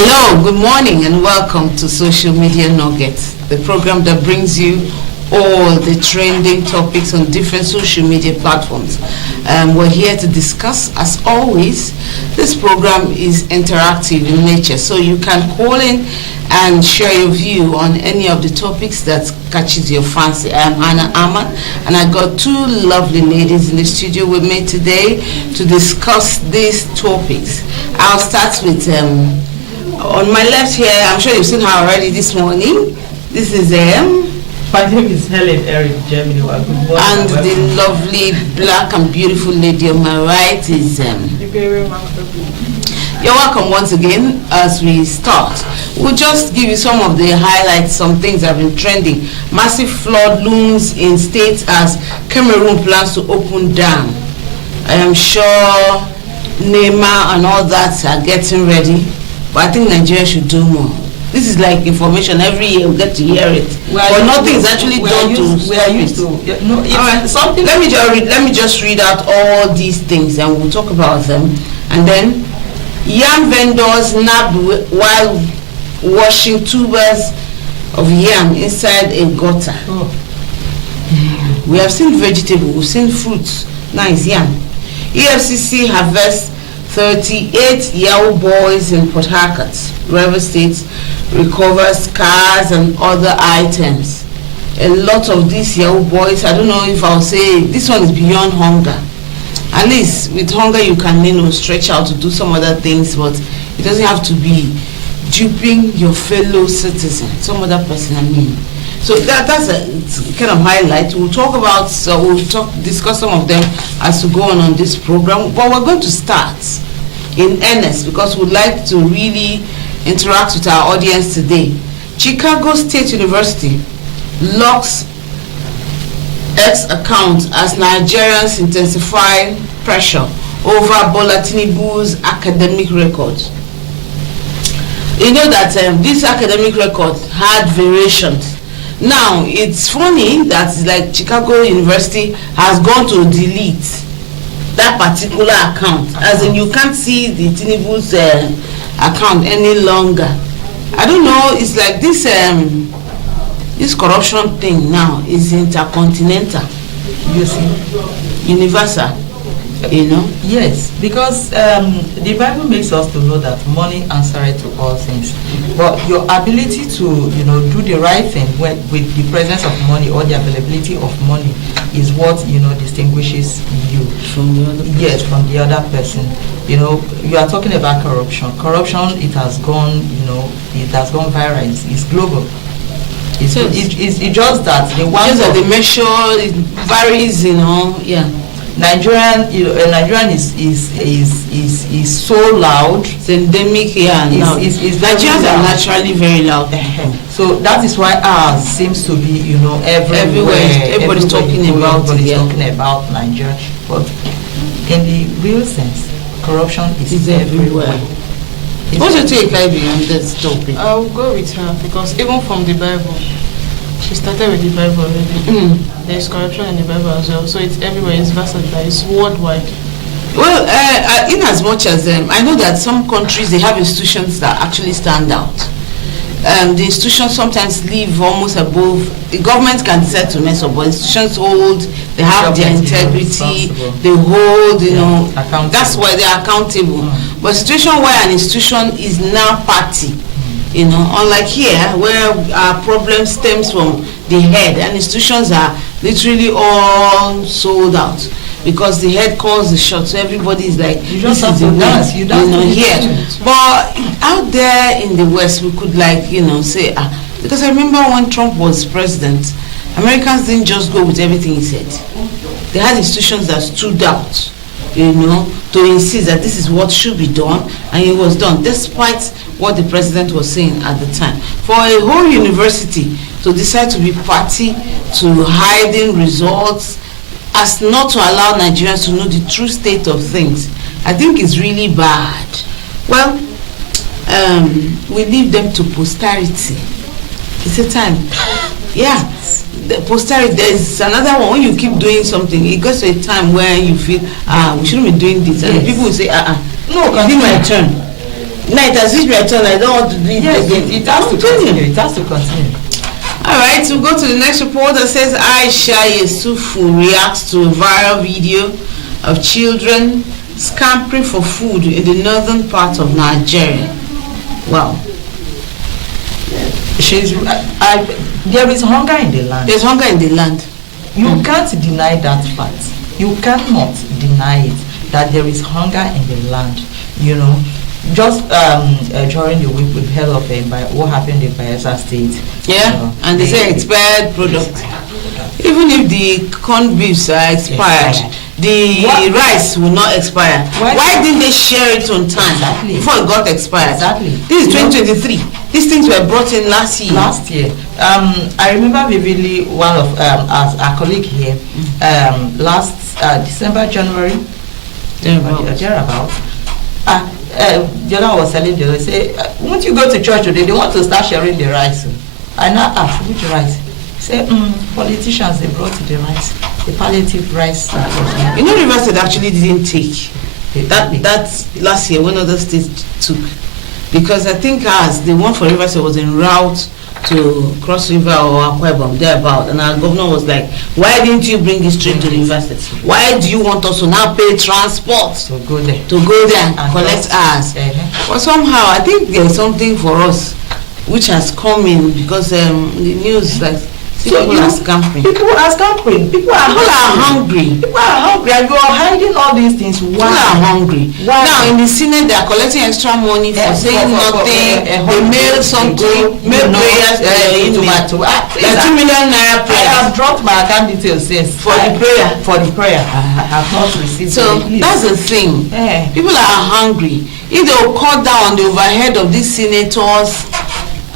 Hello, good morning, and welcome to Social Media Nugget, the program that brings you all the trending topics on different social media platforms. We're here to discuss, as always. This program is interactive in nature, so you can call in and share your view on any of the topics that catches your fancy. I'm Anna Ahmad, and I got two lovely ladies in the studio with me today to discuss these topics. I'll start with on my left here. I'm sure you've seen her already this morning. This is my name is Helen Eric Germany. And the lovely black and beautiful lady on my right is You're welcome once again. As we start, we'll just give you some of the highlights, some things that have been trending. Massive flood looms in states as Cameroon plans to open dam. I am sure Neymar and all that are getting ready, but I think Nigeria should do more. This is like information every year we get to hear it, but nothing is actually done to. We are used to. No, right. Something. Let me just read out all these things and we'll talk about them. And then, yam vendors nabbed while washing tubers of yam inside a gutter. Oh. We have seen vegetables, we've seen fruits. Nice yam. EFCC harvests 38 Yahoo boys in Port Harcourt. River State recovers cars and other items. A lot of these Yahoo boys, I don't know if I'll say this one is beyond hunger. At least with hunger you can stretch out to do some other things, but it doesn't have to be duping your fellow citizen, some other person. So that's a kind of highlight. We'll talk about, discuss some of them as we go on this program. But we're going to start in earnest because we'd like to really interact with our audience today. Chicago State University locks X account as Nigerians intensify pressure over Bola Tinubu's academic records. You know that this academic record had variations. Now, it's funny that like Chicago University has gone to delete that particular account, as in you can't see the Tinubu's account any longer. I don't know, it's like this this corruption thing now is intercontinental, you see, universal, Yes, because the Bible makes us to know that money answereth to all things. But your ability to, do the right thing with the presence of money or the availability of money is what, distinguishes you from the other person. Yes, from the other person. You are talking about corruption. Corruption, it has gone, it has gone viral. It's global. It's just that the one that the measure it varies, yeah. Nigerian is so loud. It's endemic here now. Nigerians are naturally very loud. So that is why ours seems to be, everywhere. Everybody's talking about Nigeria. But in the real sense, corruption is everywhere. What's your take, Ivy, on this topic? I'll go with her because even from the Bible, she started with the Bible already. There's corruption in the Bible as well, so it's everywhere, it's versatile, it's worldwide. Well, in as much as I know that some countries, they have institutions that actually stand out. The institutions sometimes live almost above, the government can decide to mess up, but institutions hold, they have their integrity, they hold, that's why they're accountable. But situation where an institution is now party, unlike here where our problem stems from the head, and institutions are literally all sold out because the head calls the shots, so everybody is like, you just have to dance, you don't here. But out there in the West, we could say, because I remember when Trump was president, Americans didn't just go with everything he said. They had institutions that stood out, to insist that this is what should be done, and it was done, despite what the president was saying at the time. For a whole university to decide to be party to hiding results as not to allow Nigerians to know the true state of things, I think is really bad. Well, we leave them to posterity. It's a time. Yeah. The posterity, there's another one. When you keep doing something, it goes to a time where you feel, we shouldn't be doing this. And people will say, no, it's my turn. Now it has reached my turn. I don't want to do it again. It has to continue. It has to continue. All right, so go to the next report that says Aisha Yusufu reacts to a viral video of children scampering for food in the northern part of Nigeria. Wow. There is hunger in the land. There's hunger in the land. You can't deny that fact. You cannot deny it, that there is hunger in the land. You know, just during the week we've heard of what happened in Bayelsa State. Yeah, and they say expired product. Even if the corned beefs are expired, the rice will not expire. Why didn't they share it on time before it got expired? Exactly. This is 2023. These things were brought in last year. I remember vividly one of our colleague here last December, January, thereabout. The other was telling the other, say, won't you go to church today? They want to start sharing the rice. I now asked, which rice? Say, politicians, they brought the rice, the palliative rice. You know, Rivers State actually didn't take that last year when other states took, because I think the one for Rivers State was en route to Cross River or Akwa Ibom, thereabout, and our governor was like, why didn't you bring it straight to the university? Why do you want us to now pay transport to go there and collect ours? But somehow I think there's something for us which has come in, because the news like people are scampering. People are scampering. People are hungry. People are hungry, and you are hiding all these things. Why? People are hungry. Why? Now in the Senate they are collecting extra money for saying nothing. They mail something, mail prayers. Like 2 million naira prayers. I have dropped my account details since for the prayer. I have not received. So that's the thing. People are hungry. If they will cut down on the overhead of these senators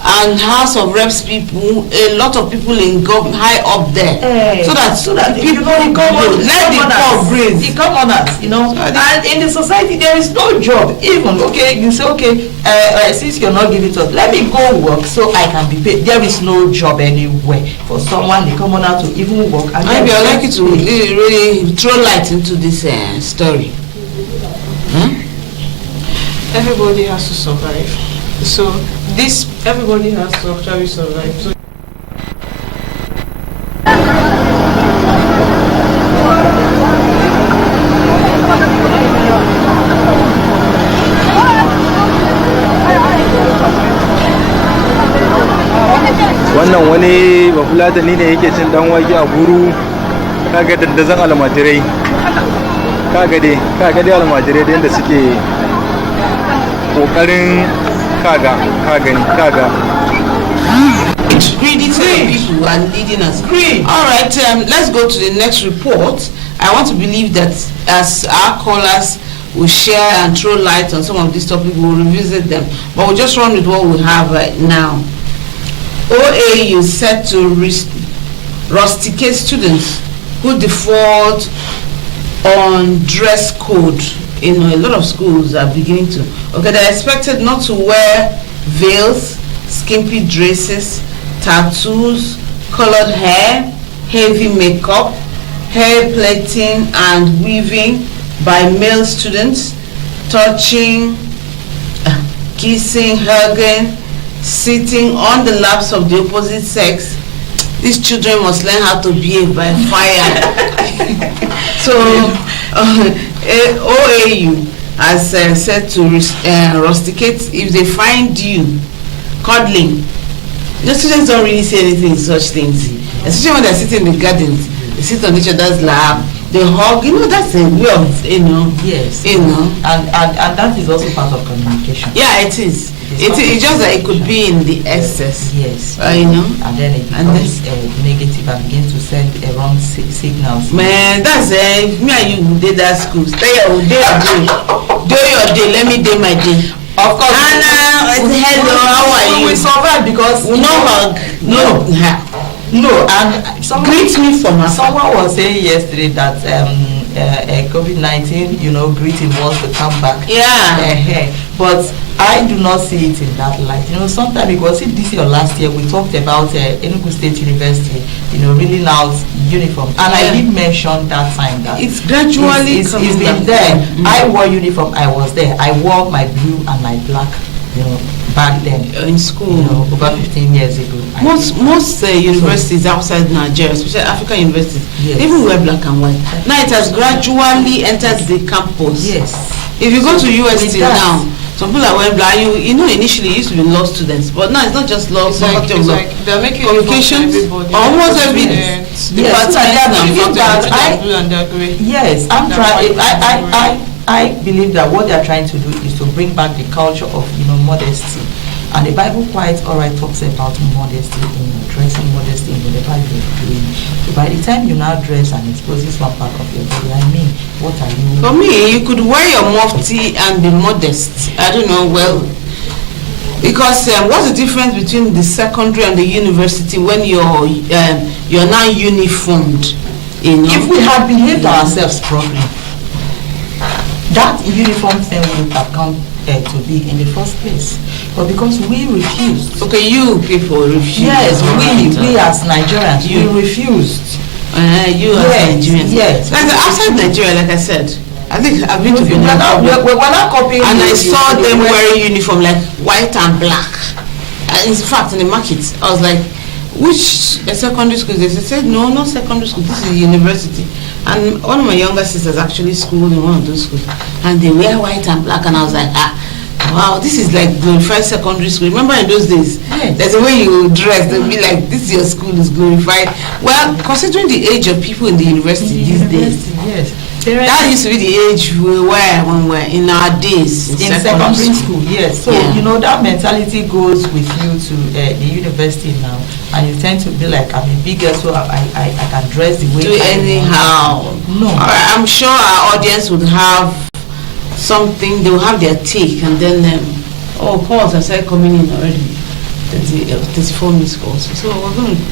and House of Reps people, a lot of people in government high up there, so that people let the poor breathe. The commoners, you know, and in the society there is no job. Even you say since you're not giving it up, let me go work so I can be paid. There is no job anywhere for someone, the commoner, to even work. And maybe I'd like you to really throw light into this story. Everybody has to survive. So everybody has to actually survive. So wannan wani bafulatani ne yake cin dan wake a guru, kaga dandazon almajirai, kaga dai almajirai da yadda suke kokarin kaga. Greedy people are leading us. All right, let's go to the next report. I want to believe that as our callers will share and throw light on some of these topics, we'll revisit them. But we'll just run with what we have right now. OAU set to rusticate students who default on dress code. A lot of schools are beginning to. They're expected not to wear veils, skimpy dresses, tattoos, colored hair, heavy makeup, hair plaiting and weaving by male students, touching, kissing, hugging, sitting on the laps of the opposite sex. These children must learn how to behave by fire. So OAU has said to rusticate if they find you cuddling. The students don't really say anything in such things, especially when they're sitting in the gardens. They sit on each other's lap, they hug. That's a way of Yes. And that is also part of communication. Yeah, it is. It's just that it could be in the excess. Yes. And then it becomes negative and begin to send wrong signals. Man, that's me and you did that school. Stay your day. Do your day. Let me do my day. Of course. Hello, how are you? We survive because no hug. No. And greet me from her. Someone was saying yesterday that COVID-19, greeting wants to come back. Yeah. But I do not see it in that light. Sometime because this year or last year we talked about Enugu State University, really now uniform, and I did mention that time that it's gradually it's been there. Mm-hmm. I wore uniform. I was there. I wore my blue and my black, back then in school, over 15 years ago. Most universities outside Nigeria, especially African universities, they even wear black and white. Now it has gradually entered the campus. Yes. If you go to UST now, some people are wearing black. Initially it used to be law students, but now it's not just law. It's like they're making communications. Almost every Yes, I'm trying. I believe that what they are trying to do is to bring back the culture of modesty, and the Bible quite alright talks about modesty, dressing modesty in whatever you're doing. So by the time you now dress and expose this one part of your body, what are you? For me, you could wear your mufti and be modest. I don't know, because what's the difference between the secondary and the university when you're now uniformed? If we had behaved ourselves properly, that uniform thing would have come to be in the first place. But because we refused. Okay, you people refused. Yes, we as Nigerians, we refused. You as Nigerians. Yes. Like outside Nigeria, like I said, I think I've been to Benin we're not copying, and I saw them wearing uniform like white and black. In fact, in the market, I was like, which secondary school? They said, no, not secondary school. This is university. And one of my younger sisters actually schooled in one of those schools, and they wear white and black, and I was like, wow, this is like glorified secondary school. Remember in those days, there's a way you dress, they'll be like, this is your school is glorified. Well, considering the age of people in the university these days, yes. That used to be the age we were when we were in our days in secondary school. Yes. So that mentality goes with you to the university now, and you tend to be like, I'm a big girl, so I can dress the way I anyhow. No. I'm sure our audience would have something. They will have their take, and then calls are started coming in already. 34 missed calls. So we're going to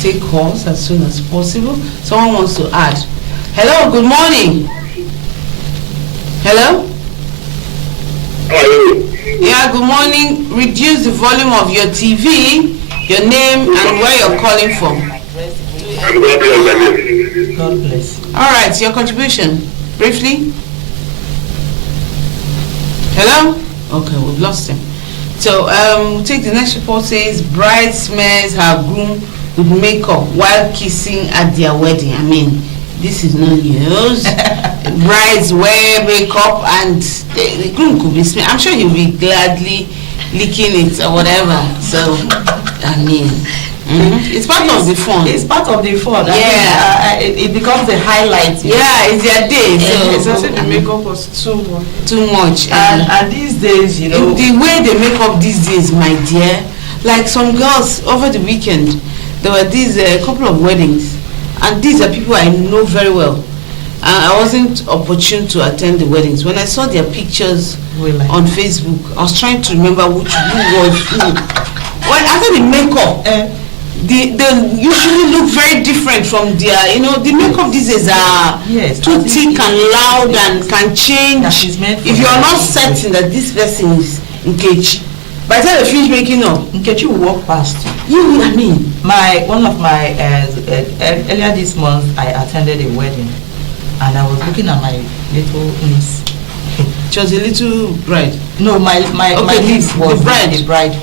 take calls as soon as possible. Someone wants to add. Hello, good morning. Hello? Yeah, good morning. Reduce the volume of your TV, your name, and where you're calling from. God bless. All right, your contribution, briefly. Hello? Okay, we've lost him. So, take the next report. Says bride smears her groom with makeup while kissing at their wedding. I mean, this is no news. Brides wear makeup and the groom could be smeared. I'm sure he'll be gladly licking it or whatever. So, I mean, it's part of the fun. It's part of the fun. Yeah. It becomes the highlight. Yeah, it's their day. So it's also the makeup was too much. And these days, the way they make up these days, my dear, like some girls over the weekend, there were these couple of weddings. And these are people I know very well. I wasn't opportune to attend the weddings. When I saw their pictures on Facebook, I was trying to remember who was who. Well, after the makeup, they usually look very different from their, the makeup these days are too thick and loud and can change. If you're not certain that this person is Nkechi, by the time they finish making up, Nkechi will walk past you. I mean, one of my earlier this month, I attended a wedding, and I was looking at my little niece. She was a little bride. No, my niece was the bride.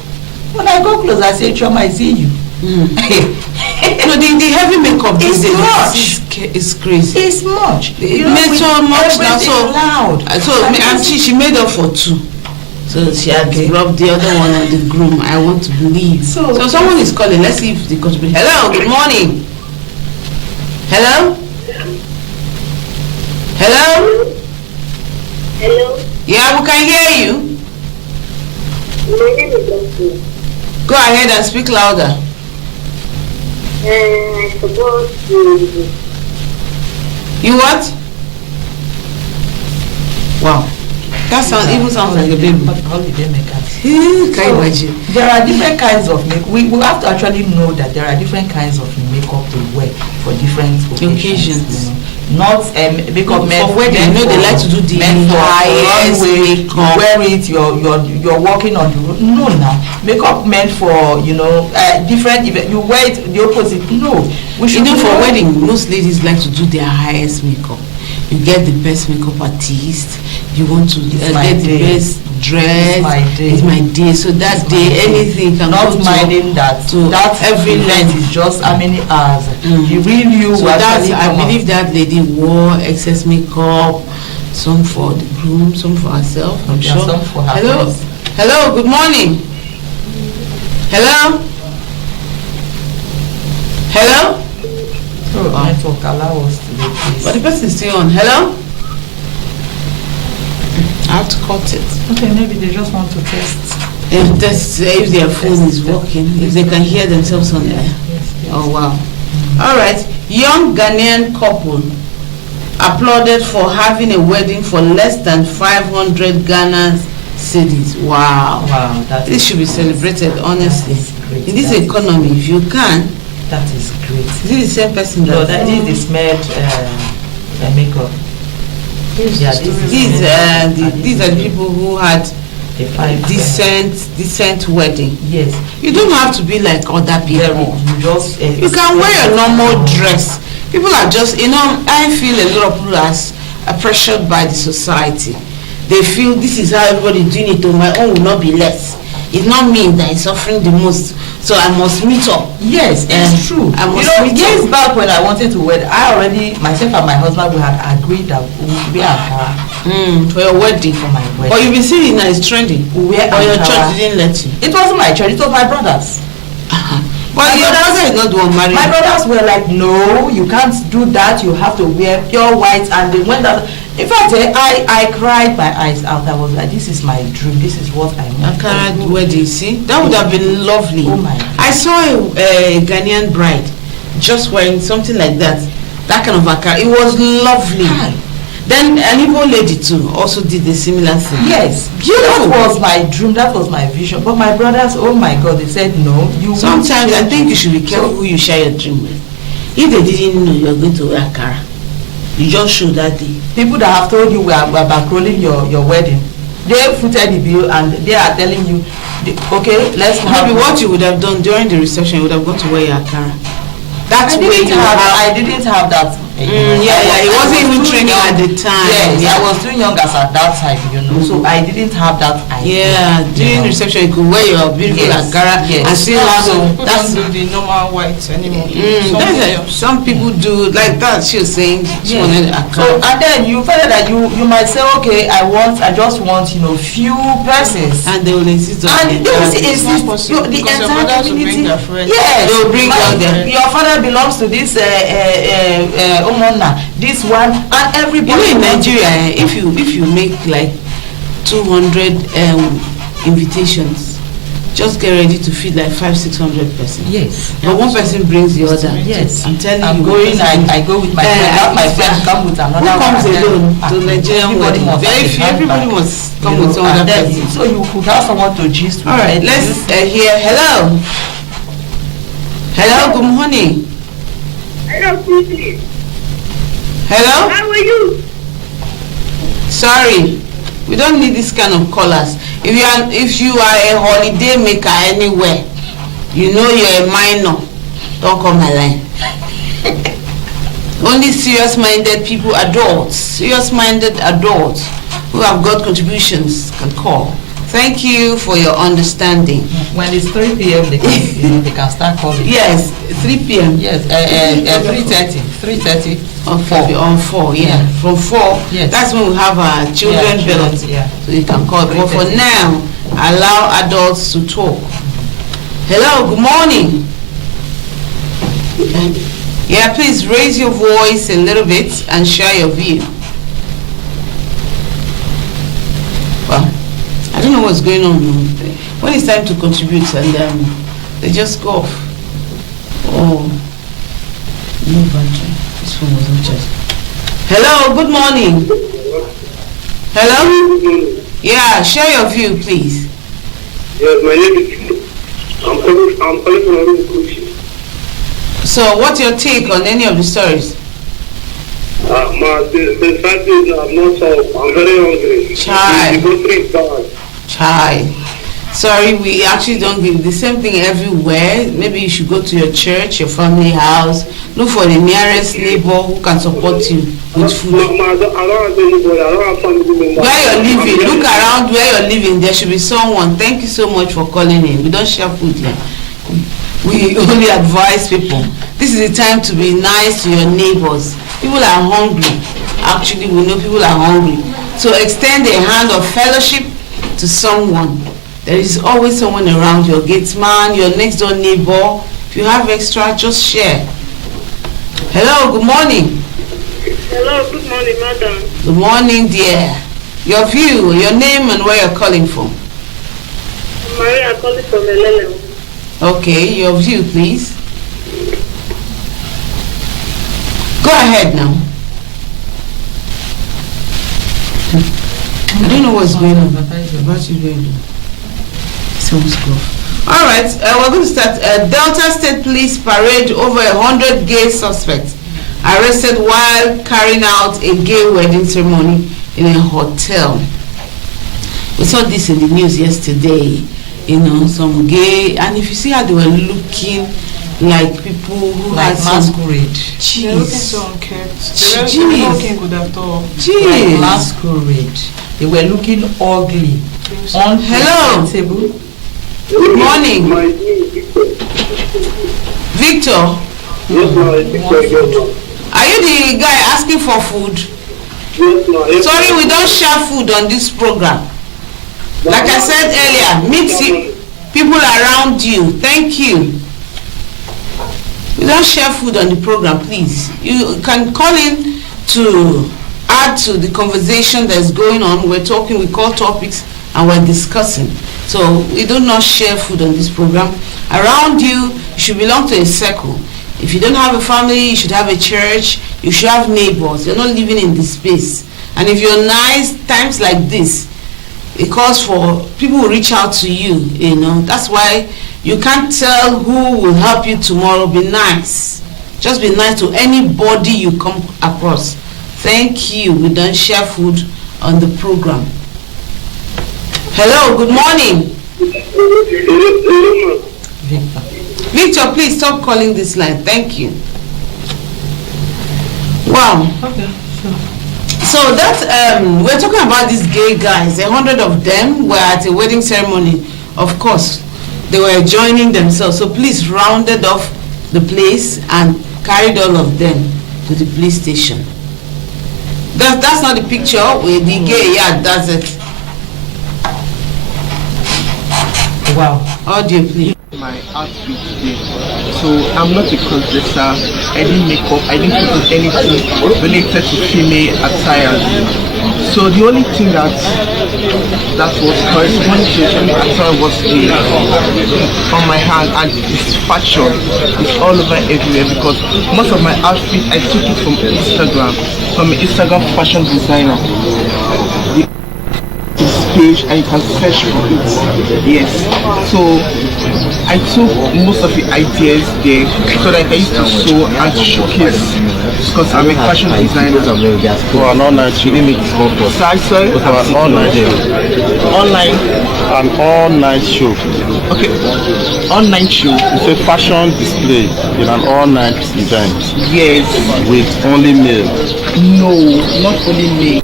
When I go close, I say, Choma, I see you. No, the heavy makeup is much. It's crazy. It's much. It made so much now. So loud. she made up for two. So she had rubbed the other one on the groom. I want to believe. So someone is calling. Let's see if they contribute. Hello, good morning. Hello? Hello? Hello? Yeah, we can hear you. My name is Leslie. Go ahead and speak louder. I suppose you... You what? Wow. That sounds like a baby. Holiday makers. Can you imagine? There are different kinds of makeup. We have to actually know that there are different kinds of makeup to wear for different occasions. not makeup meant for wedding. You know they like to do the highest runway. makeup. You wear it, you're walking on the road. No, now makeup meant for different event. You wear it the opposite. No, we should. For wedding, most ladies like to do their highest makeup. You get the best makeup artist. You want to get the best dress. It's my day. So that day, anything can not go minding that. To that every length is just how many hours. The real you. So that's, I believe that lady wore excess makeup. Some for the groom, some for herself. I'm sure. Some for her Hello. friends. Hello. Good morning. Hello. Hello. Network allow us to do this. But the person is still on. Hello. I have to cut it. Okay, maybe they just want to test. If their phone is working, if they can hear themselves on there. Yes. Oh wow. All right. Young Ghanaian couple applauded for having a wedding for less than 500 Ghana cedis. Wow. Wow. This should be celebrated, honestly. Great. In this economy, if you can. That is great. Is it the same person? No, that is the smeared makeup. These are the people who had a decent wedding. Yes. You don't have to be like other people. You can wear your normal dress. People are just, I feel a lot of people are pressured by the society. They feel this is how everybody doing it, or my own will not be less. It's not me that is suffering the most, so I must meet up. Yes, it's true. I must meet years up. back when I wanted to wed, myself and my husband, we had agreed that we would wear Ankara. For your wedding. For my wedding. But you've been seeing it it's trending. We wear Or your Ankara. church didn't let you. It wasn't my church, it was my brothers. But your brother is not the one married. My brothers were like, no, you can't do that, you have to wear pure white, and they went out. In fact, I cried my eyes out. I was like, this is my dream, this is what I want. Ankara wedding, see? That would have been lovely. Oh my God. I saw a Ghanaian bride just wearing something like that. That kind of Ankara. It was lovely. Hi. Then an Igbo lady too also did a similar thing. Yes, Beautiful. that was my dream, that was my vision. But my brothers, oh my God, they said no. Sometimes I think you should be careful who you share your dream with. If they didn't know you are going to wear Ankara, you just show that day. People that have told you we are bankrolling your wedding, they footed the bill and they are telling you, okay, let's have. Maybe what you would have done during the reception, you would have gone to wear your Ankara. That's where you I didn't have that. It wasn't even training at the time. Yes, I was too young as at that time, so I didn't have that idea. Yeah, during reception you could wear your beautiful Ankara and still have That's do the normal white anymore. some people do like that. She was saying she wanted Ankara. So and then you find that you might say, okay, I just want few persons, and they will insist on and they will insist the entire community. Yes, they will bring out them. Your father belongs to this Omona, this one, and everybody. In Nigeria, if you make like 200 invitations, just get ready to feed like 500-600 persons. Yes. But one person brings the other. Yes. I'm telling I'm you. going. I go with my friend. My friend come with another. Who comes alone to Nigerian Everybody wedding? must Very few. Everybody must come with some other person. So you could have someone to gist with. All right. Let's hear. Hello. Hello. Good morning. Hello, Susie. Hello. How are you? Sorry, we don't need this kind of callers. If you are a holiday maker anywhere, you're a minor, don't call my line. Only serious-minded people, serious-minded adults who have got contributions can call. Thank you for your understanding. When it's 3 p.m., they can start calling. Yes, 3 p.m. Yes, 3:30. On 4, yeah. From 4, yes. That's when we have our children built. Yeah. So you can call. But for now, allow adults to talk. Hello, good morning. Yeah, please raise your voice a little bit and share your view. Well, I don't know what's going on. When it's time to contribute and they just go off. Oh, no battery. This phone wasn't charged. Hello, good morning. Hello? Yeah, share your view, please. Yes, my name is. I'm calling from Nugget. So, what's your take on any of the stories? The fact is, I'm not so. I'm very hungry. Chai. The grocery is bad. Chai. Sorry, we actually don't give the same thing everywhere. Maybe you should go to your church, your family house, look for the nearest neighbor who can support you with food. I don't have anybody. I don't have family members. Where you're living, look around where you're living. There should be someone. Thank you so much for calling in. We don't share food here. We only advise people. This is the time to be nice to your neighbors. People are hungry. Actually, we know people are hungry. So extend a hand of fellowship to someone. There is always someone around, your gate man, your next door neighbor. If you have extra, just share. Hello, good morning. Hello, good morning, madam. Good morning, dear. Your view, your name and where you're calling from. Maria calling from Elele. Okay, your view, please. Go ahead now. I don't know what's going on. What's going on? Someone's go. All right, we're going to start. Delta State Police parade over 100 gay suspects arrested while carrying out a gay wedding ceremony in a hotel. We saw this in the news yesterday. You know, some gay, and if you see how they were looking like people who Like had some masquerade. They're looking jeez. so unkempt. Jeez. They were not looking good at all. Like Jeez. masquerade. They were looking ugly. Hello. Unpresentable. Good morning, My name is Victor. Victor. Yes, ma'am. Victor, yes, ma'am. Are you the guy asking for food? Yes, ma'am. Yes, Sorry, ma'am. we don't share food on this program. Like I said earlier, meet people around you. Thank you. We don't share food on the program, please. You can call in to add to the conversation that's going on. We're talking, we call topics, and we're discussing. So we do not share food on this program. Around you, you should belong to a circle. If you don't have a family, you should have a church. You should have neighbors. You're not living in this space. And if you're nice, times like this, it calls for people who reach out to you, you know. That's why you can't tell who will help you tomorrow. Be nice. Just be nice to anybody you come across. Thank you. We don't share food on the program. Hello, good morning. Victor. Victor, please stop calling this line. Thank you. Wow. Okay, sure. So that we're talking about these gay guys. 100 of them were at a wedding ceremony. Of course, they were enjoying themselves. So police rounded off the place and carried all of them to the police station. That's not the picture with the gay. Yeah, that's it. Wow. Audio, please. My outfit today. So I'm not a crossdresser. I didn't make up. I didn't put anything related to female attire. So the only thing that was corresponding to female attire was on my hand, and it's fashion. It's all over everywhere because most of my outfit I took it from Instagram, from an Instagram fashion designer. Page and you can search for it. Yes. So I took most of the ideas there so that I can use to sew and showcase because I'm a fashion designer. For an online show. Sorry? For an online show. Online. An all-night show. Okay. Online show. It's a fashion display in an all-night event. Yes. With only male. No, not only me.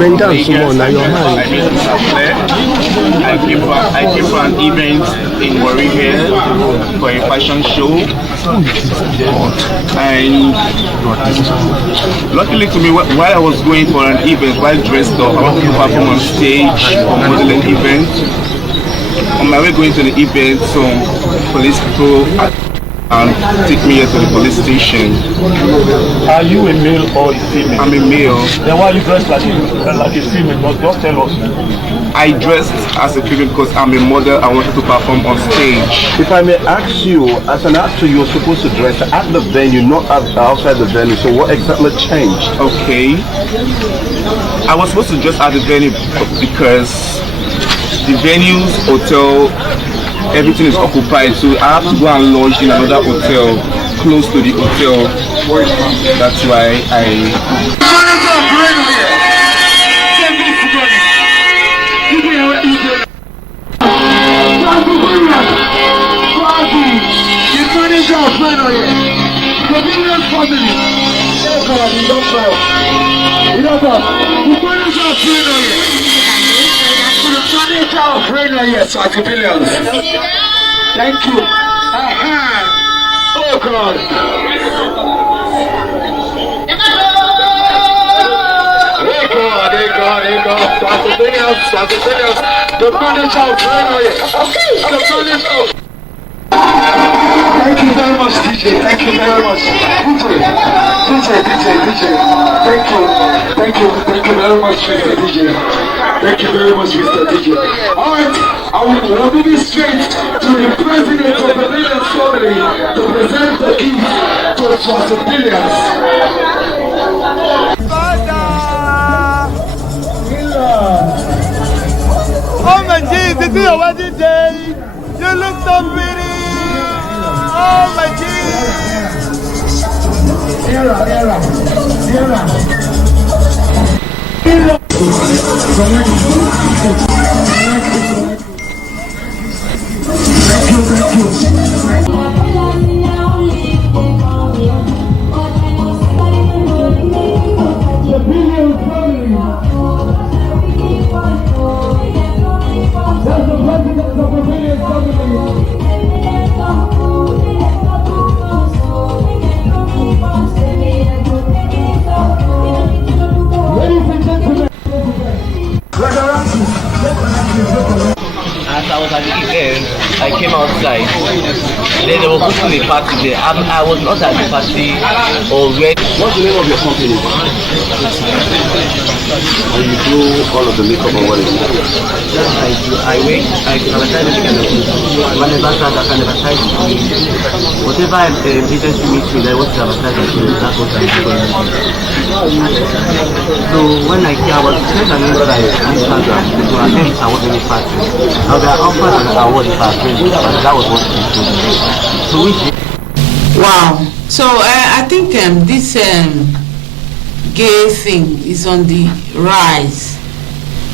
Bend down some more now your hand. I came for an event in Warri here for a fashion show, and luckily to me, while I was going for an event, while dressed up, I wanted to perform on stage for modeling event. On my way going to the event, some police people take me here to the police station. Are you a male or a female? I'm a male. Then why are you dressed like a female? Just tell us. I dressed as a female because I'm a model. I wanted to perform on stage. If I may ask you, as an actor, you're supposed to dress at the venue, not outside the venue. So what exactly changed? Okay. I was supposed to dress at the venue because the venue's hotel, everything is occupied, so I have to go and lodge in another hotel close to the hotel. That's why Yes, civilians. Thank you. Oh God. The manager of Thank you very much, DJ. Thank you very much. DJ. Thank you very much, Mr. DJ. Thank you very much, Mr. DJ. Alright, I will move it straight to the president of the Billions family to present the gift to our civilians. Oh my Jesus, it's your wedding day. You look so pretty. Oh my Jesus. As I was at the event, I came outside. Then they were hosting a party there. I was not at the party already. What's the name of your company? And you do all of the makeup and what is it? I do. I wait. I advertise this kind of thing. Whenever I can advertise whatever agency meets me, I want to advertise it. That's what I do. So when I came, I was sent an email by Instagram to attend I was in a party. Now they are offered an award if I attend, and that was what we did. So which. Wow. So I think this gay thing is on the rise,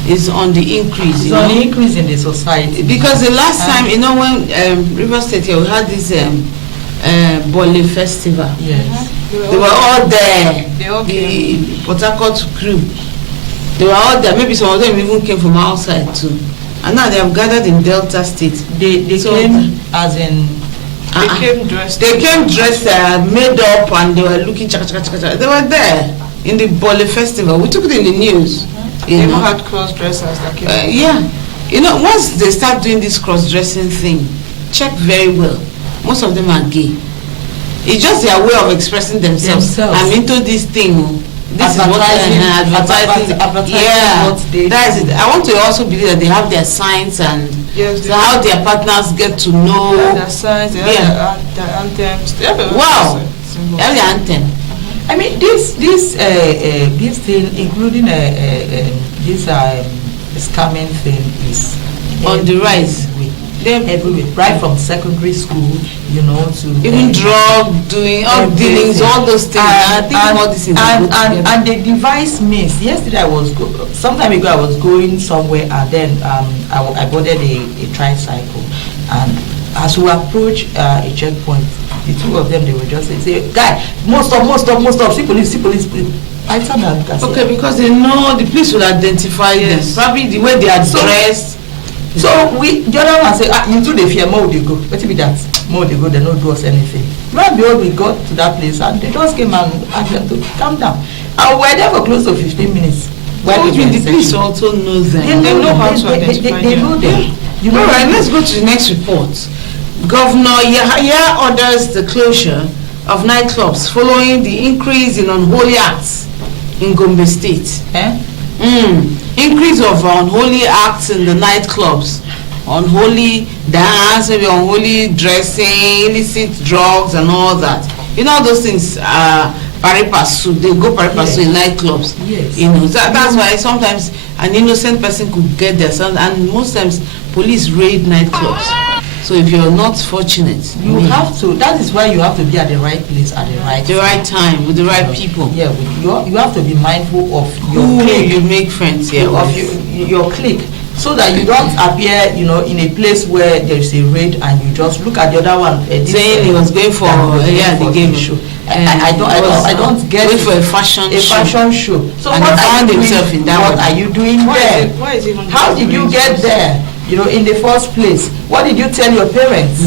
is on the increase. It's on the increase in the society. Because the last time, you know, when River State here, we had this Bole festival. Yes. They were all there. They all came. The Port Harcourt crew. They were all there. Maybe some of them even came from outside too. And now they have gathered in Delta State. They So, came as in. They came dressed. They came dressed, made up, and they were looking chaka. They were there in the Bole festival. We took it in the news. They even had cross dressers that came. Yeah. You know, once they start doing this cross-dressing thing, check very well. Most of them are gay. It's just their way of expressing themselves. I'm into this thing. This is what advertising. Yeah, that's it. I want to also believe that they have their signs and how their partners get to know. They have their signs, they have their anthems. They have They have their anthem. I mean, this thing, including this scamming thing, is on the rise. Everywhere, right from secondary school, you know, to even drug doing, all dealings, all those things. I think all these things and they devise means. Yesterday some time ago I was going somewhere, and then I boarded a tricycle, and as we approach a checkpoint, the two of them, they were just say, guy, most of, see police. I tell them, okay, because they know the police will identify them. Probably the way they are dressed. So the other one say, you too they fear, more they go. What if that? More they go, they don't do us anything. Lo and behold, we got to that place, and they just came and asked them to calm down. And we were there for close to 15 minutes. Well, the police also know them. They know how to identify them. They know them. All right, let's go to the next report. Governor Yahaya orders the closure of nightclubs following the increase in unholy acts in Gombe State. Increase of unholy acts in the nightclubs, unholy dance, maybe unholy dressing, illicit drugs and all that. You know those things pari passu, they go pari passu in nightclubs. Yes. You know, that's why sometimes an innocent person could get there, and most times police raid nightclubs. So if you're not fortunate, you have to. That is why you have to be at the right place at the right time with the right people. Yeah, you have to be mindful of your clique. You make friends here of your clique, so that you don't appear, in a place where there is a raid and you just look at the other one saying he was going for the game show. I don't get going for a fashion show. So and what found himself in that. What are you doing there? Why is it How did you get there? In the first place, what did you tell your parents?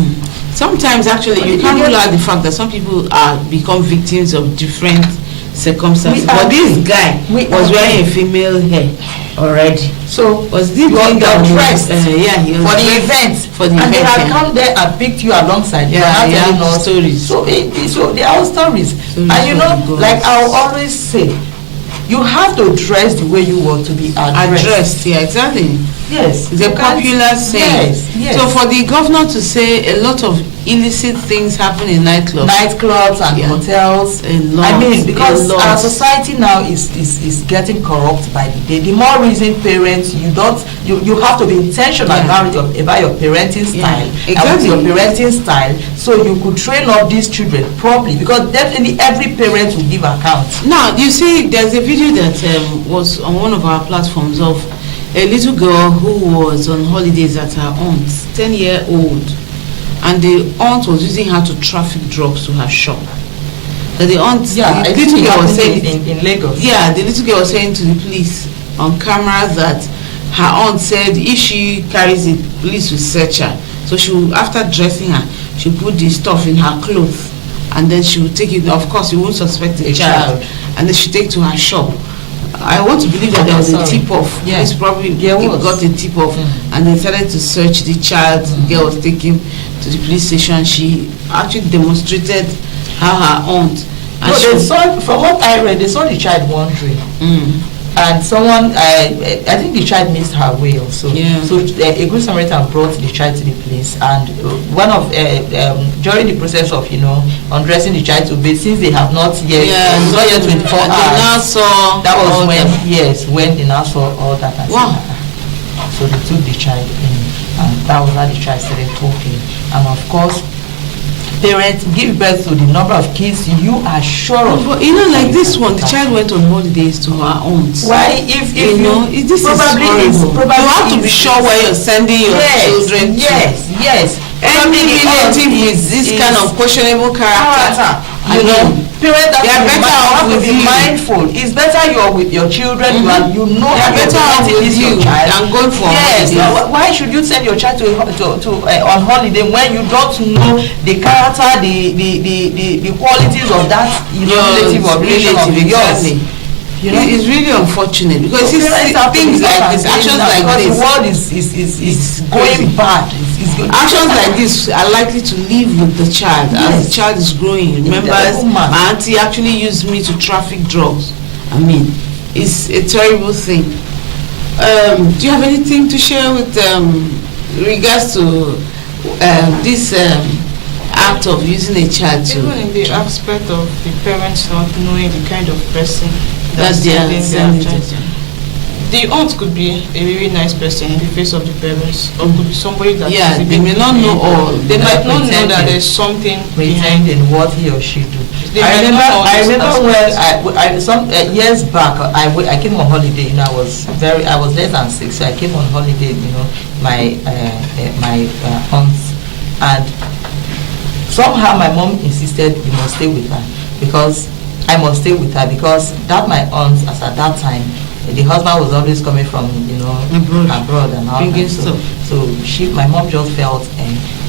Sometimes actually you can't rule out the fact that some people become victims of different circumstances. But this guy was wearing a female hair already. So was this going down dressed he was for the event. And they had come there and picked you alongside. Stories. So they are all stories. And like I always say, you have to dress the way you want to be addressed. Yeah, exactly. Yes. It's a popular saying. Yes. So for the governor to say a lot of illicit things happen in nightclubs and hotels. Because our society now is getting corrupt by the day. The more reason parents, you have to be intentional about your parenting style. Exactly. Your parenting style, so you could train up these children properly, because definitely every parent will give account. Now you see, there's a video that was on one of our platforms of a little girl who was on holidays at her aunt's, 10-year-old, and the aunt was using her to traffic drugs to her shop. The aunt, the little girl was saying in Lagos. Yeah, the little girl was saying to the police on camera that her aunt said if she carries it, police will search her. So she will, after dressing her, she put the stuff in her clothes, and then she will take it. Of course, you won't suspect the child, and then she take it to her shop. I want to believe that there was a tip-off. Yes, probably got a tip-off, and they started to search the child. The girl was taken to the police station. She actually demonstrated how her aunt. No, they saw, from what I read, they saw the child wandering. And someone, I think the child missed her way also. Yeah. So a good Samaritan brought the child to the place, and one of during the process of undressing the child to bathe, since they have not yet, not yet 24 hours. They now saw that was when they now saw all that. So they took the child in, and that was how the child started talking. And of course, parents give birth to the number of kids you are sure of. But like this one, the child went on holidays to her aunt. Why, if this is horrible. You have to be sure where you're sending your children to. Yes. Any relative with this kind of questionable character, parents have to be mindful. It's better you're with your children, you know that better off with you than going for holidays. Why should you send your child to on holiday when you don't know the character, the qualities of that relative or relation of yours? It's really unfortunate, because things like this, actions like this, the world is going bad. Actions like this are likely to live with the child as the child is growing. Remember, my auntie actually used me to traffic drugs. It's a terrible thing. Do you have anything to share with regards to this act of using a child to? Even in the aspect of the parents not knowing the kind of person that they are sending their child. The aunt could be a very nice person in the face of the parents, or could be somebody that they may not know all. They might not know that there's something behind in what he or she do. I remember when some years back I came on holiday. I was less than 6, so I came on holiday. My aunts, and somehow my mom insisted we must stay with her, because I must stay with her, because that my aunt, as at that time, the husband was always coming from abroad and all that. So my mom just felt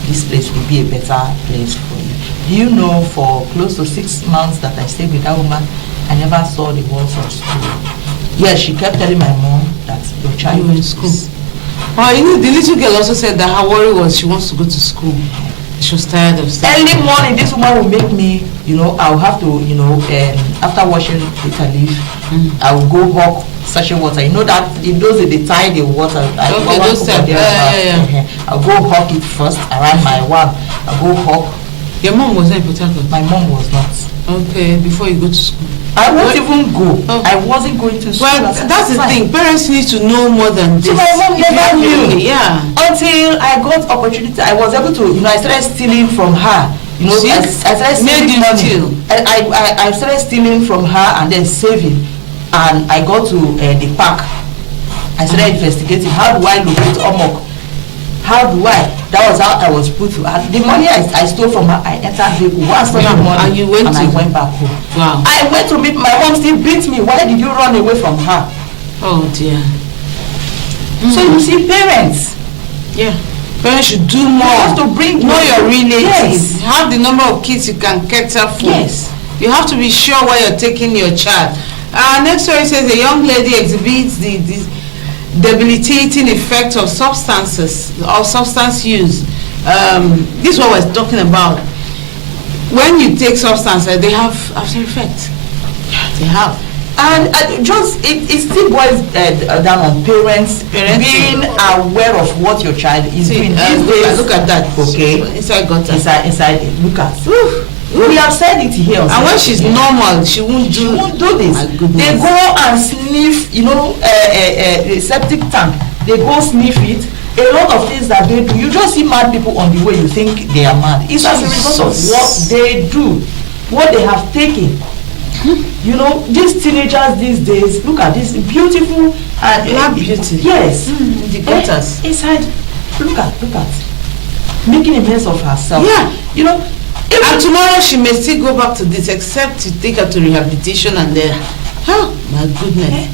this place would be a better place for you. Do you know, for close to 6 months that I stayed with that woman, I never saw the walls of school. Yes, she kept telling my mom that your child went to school. The little girl also said that her worry was she wants to go to school. She was tired of studying. Early morning, this woman will make me, I'll have to, after washing bitter leaf, I will go hawk sachet water. That in those days they tie the water. I'll go hawk it first around my one. I'll go hawk. Your mom was not in Port Harcourt? My mom was not. Okay, before you go to school. I won't even go. I wasn't going to school. Well, that's the thing. Parents need to know more than this. So my mom never knew. Yeah. Until I got opportunity, I was able to, I started stealing from her. I started stealing money. I started stealing from her and then saving. And I got to the park. I started investigating. How do I locate Omok? How do I? That was how I was put to. The money I stole from her, I entered vehicle. Once I money, and you went I went back home. Wow. I went to meet my mom. Still beat me. Why did you run away from her? Oh dear. So you see, parents. Yeah. Parents should do more. You have to know your relatives. Yes. Have the number of kids you can cater for. Yes. You have to be sure where you're taking your child. Next story says a young lady exhibits the debilitating effect of substances or substance use. This is what we're talking about. When you take substances, they have after effects. They have. And it still boils down on parents being aware of what your child is doing. Look at that. Okay. Inside gutter. Inside. Look at. We have said it here. And when she's normal, she won't do this. They go and sniff, the septic tank. They go sniff it. A lot of things that they do, you just see mad people on the way. You think they are mad. It's as a result of what they do, what they have taken. These teenagers these days. Look at this beautiful and beauty. Yes, the gutters inside. Look at making a mess of herself. Yeah, and tomorrow she may still go back to this, except to take her to rehabilitation and then, my goodness.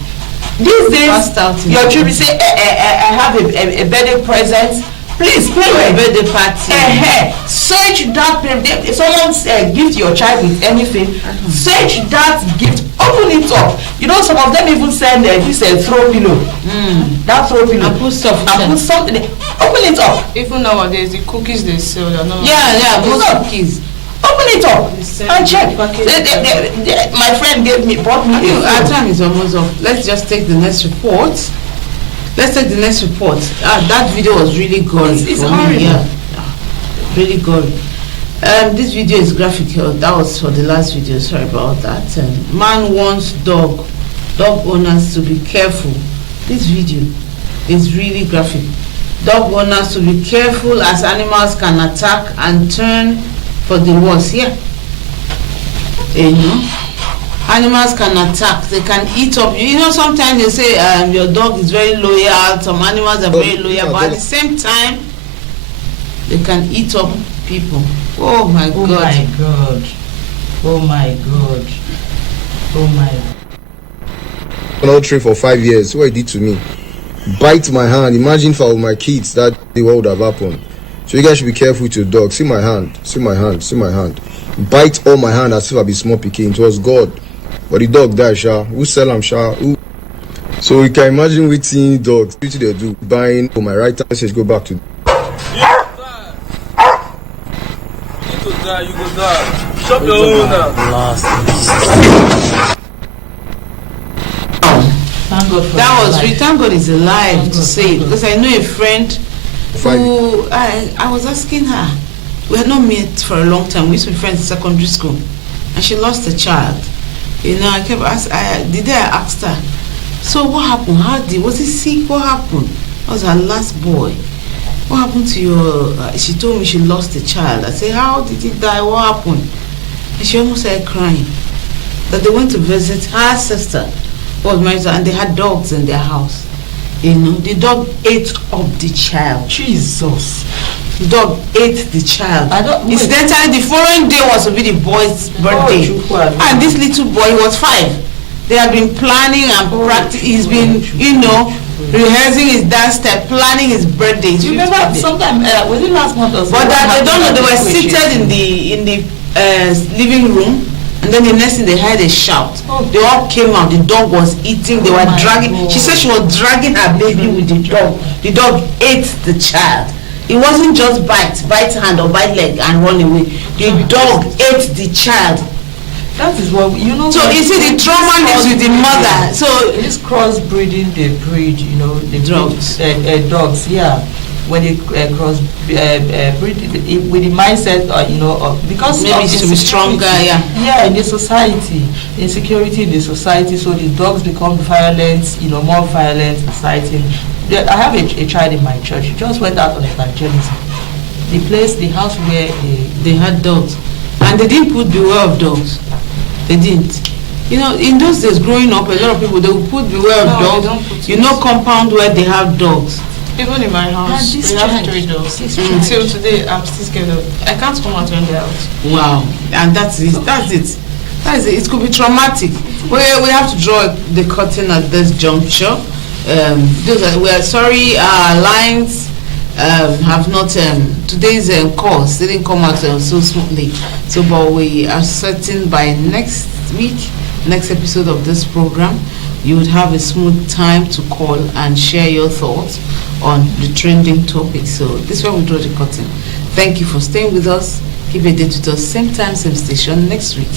These days, your children say, I have a birthday present. Please, a birthday party. Search that. If someone gift your child with anything, search that gift. Open it up. Some of them even send this throw pillow. That throw pillow. And put stuff. And put something. Open it up. Even nowadays, the cookies they sell, they're not. Yeah, cookies. Open it up and check. My friend brought me. Our time is almost up. Let's just take the next report. That video was really gory. It's horrible. Yeah, really gory. This video is graphic. That was for the last video. Sorry about that. Man warns dog owners to be careful. This video is really graphic. Dog owners to be careful as animals can attack and turn for the worse. Animals can attack. They can eat up. Sometimes they say your dog is very loyal. Some animals are very loyal, but at the same time, they can eat up people. Oh my God. Oh my God. Another tree for 5 years. What he did to me? Bite my hand. Imagine if I were my kids, that what would have happened. So you guys should be careful with your dog. See my hand. Bite all my hand as if I be small picking. It was God. But the dog died, sha. Who sell him, sha? Who? So you can imagine waiting dogs. What they do? Buying for my right hand message, go back to. You go die. Shop your own now. Thank God for thank God he's alive to say it, because I know a friend who I was asking her. We had not met for a long time. We used to be friends in secondary school, and she lost a child. I kept asking. I asked her, so what happened? Was he sick? What happened? That was her last boy. What happened to your? She told me she lost a child. I said, how did he die? What happened? And she almost started crying. That they went to visit her sister, who was married, and they had dogs in their house. The dog ate up the child. Jesus. The dog ate the child. Incidentally, the following day was to be the boy's birthday. And this little boy, he was 5. They had been planning and practicing. He's been, rehearsing his dance step, planning his birthday. You remember sometime, was it last month or so? But they don't know, they were seated in the living room. And then the next thing they heard a shout. They all came out. The dog was eating. They were dragging. God. She said she was dragging her baby with the dog. The dog ate the child. It wasn't just bite hand or bite leg and run away. The dog ate the child. That is what So you see, the trauma is with the mother. So this crossbreeding, they breed. The dogs. Dogs, yeah. when they cross breed with the mindset, because maybe of to be stronger, in the society, insecurity in the society, so the dogs become violent, more violent, inciting. I have a child in my church. He just went out on evangelism. The house where they had dogs, and they didn't put beware of dogs. They didn't. In those days, growing up, a lot of people, they would put beware of dogs. Compound where they have dogs. Even in my house, we have 3 dogs. Till today, I'm still scared of. I can't come out when they're out. Wow, and that's it. It could be traumatic. We have to draw the curtain at this juncture. We are sorry, our lines have not. Today's course didn't come out so smoothly. But we are certain by next week, next episode of this program, you would have a smooth time to call and share your thoughts on the trending topic. So this is where we draw the curtain. Thank you for staying with us. Keep a date with us, same time, same station next week.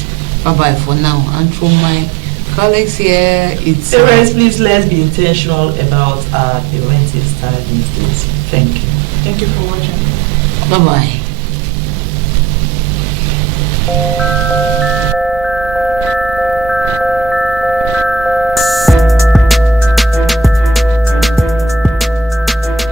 Bye bye for now. And for my colleagues here, it's parents, please let's be intentional about our parenting style these days. Thank you. Thank you for watching. Bye bye.